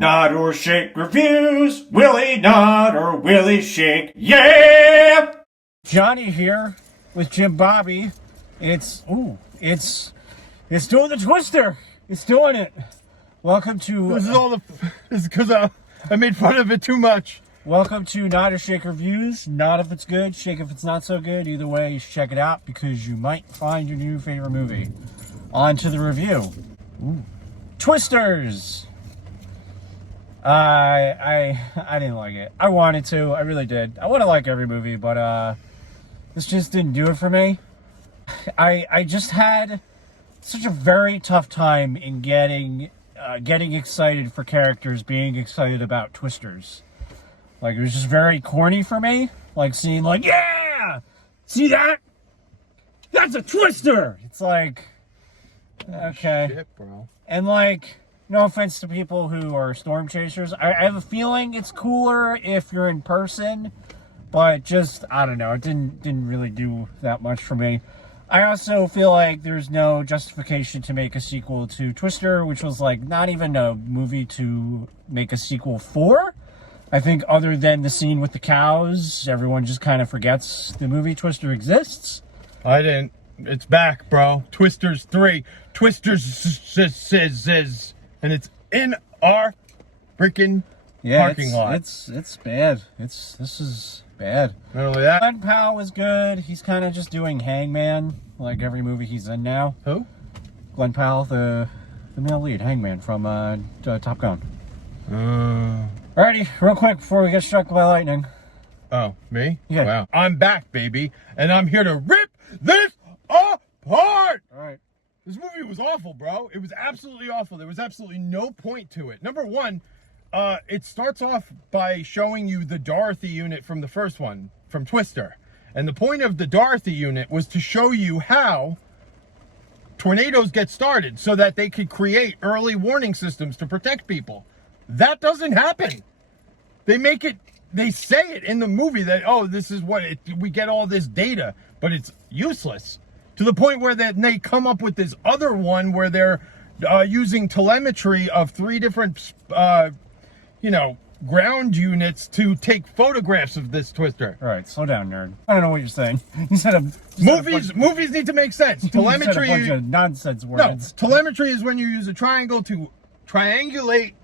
Nod or shake reviews. Willie nod or Willie shake. Yeah! Johnny here with Jim Bobby. It's doing the Twister. It's doing it. Welcome to. This is because I made fun of it too much. Welcome to Nod or Shake Reviews. Nod if it's good, shake if it's not so good. Either way, you should check it out because you might find your new favorite movie. On to the review. Ooh. Twisters. I didn't like it. I wanted to. I really did. I want to like every movie, but this just didn't do it for me. I just had such a very tough time in getting excited for characters being excited about twisters. Like, it was just very corny for me. Like, seeing, like, yeah! See that? That's a twister! It's like, okay. Shit, bro. And, like, no offense to people who are storm chasers. I have a feeling it's cooler if you're in person. But just, I don't know. It didn't really do that much for me. I also feel like there's no justification to make a sequel to Twister, which was, like, not even a movie to make a sequel for. I think other than the scene with the cows, everyone just kind of forgets the movie Twister exists. I didn't. It's back, bro. Twisters 3. Twisters and it's in our freaking parking lot. It's bad. This is bad. Not only that. Glenn Powell was good. He's kind of just doing Hangman, like every movie he's in now. Who? Glenn Powell, the male lead, Hangman from Top Gun. Alrighty, real quick before we get struck by lightning. Oh, me? Yeah. Wow. I'm back, baby, and I'm here to rip this apart! Alright. This movie was awful, bro. It was absolutely awful. There was absolutely no point to it. Number one, it starts off by showing you the Dorothy unit from the first one, from Twister. And the point of the Dorothy unit was to show you how tornadoes get started so that they could create early warning systems to protect people. That doesn't happen. They say it in the movie that, oh, this is we get all this data, but it's useless. To the point where they come up with this other one where they're using telemetry of 3 different, ground units to take photographs of this twister. Alright, slow down, nerd. I don't know what you're saying. Movies need to make sense. Telemetry. You said a bunch of nonsense words. No, telemetry is when you use a triangle to triangulate.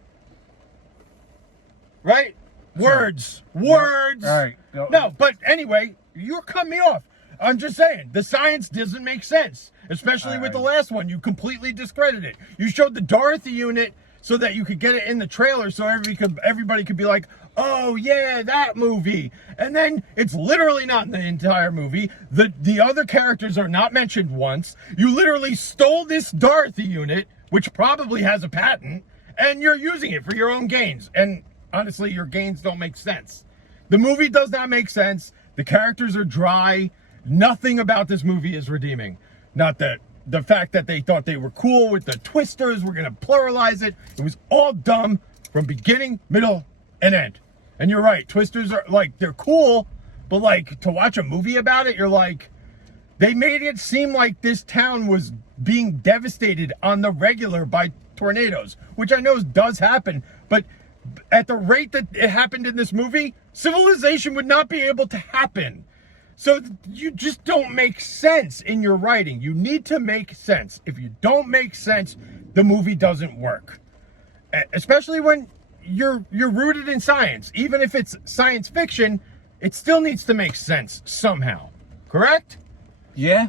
Right? Words. Words. All right. Go. No, but anyway, you're cutting me off. I'm just saying, the science doesn't make sense. Especially with the last one. You completely discredited it. You showed the Dorothy unit so that you could get it in the trailer so everybody could be like, oh yeah, that movie. And then it's literally not in the entire movie. The other characters are not mentioned once. You literally stole this Dorothy unit, which probably has a patent, and you're using it for your own gains. And honestly, your gains don't make sense. The movie does not make sense. The characters are dry. Nothing about this movie is redeeming. Not that the fact that they thought they were cool with the twisters, we're going to pluralize it. It was all dumb from beginning, middle, and end. And you're right. Twisters are like, they're cool, but like to watch a movie about it, you're like, they made it seem like this town was being devastated on the regular by tornadoes, which I know does happen, but at the rate that it happened in this movie, civilization would not be able to happen. So you just don't make sense in your writing. You need to make sense. If you don't make sense, the movie doesn't work. Especially when you're rooted in science. Even if it's science fiction, it still needs to make sense somehow. Correct? Yeah.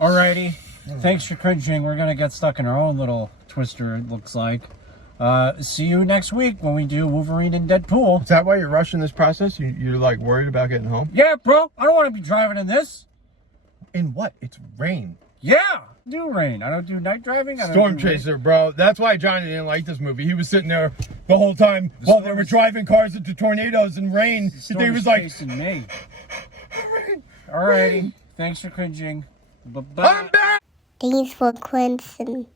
Alrighty. Thanks for cringing. We're gonna get stuck in our own little twister, it looks like. See you next week when we do Wolverine and Deadpool. Is that why you're rushing this process? You're like worried about getting home? Yeah, bro. I don't want to be driving in this. In what? It's rain. Yeah. Do rain. I don't do night driving. Storm Chaser, bro. That's why Johnny didn't like this movie. He was sitting there the whole time while they were driving cars into tornadoes and rain. He was like, chasing me. Rain. Alrighty. Thanks for cringing. Bye-bye. I'm back. Thanks for Quincy.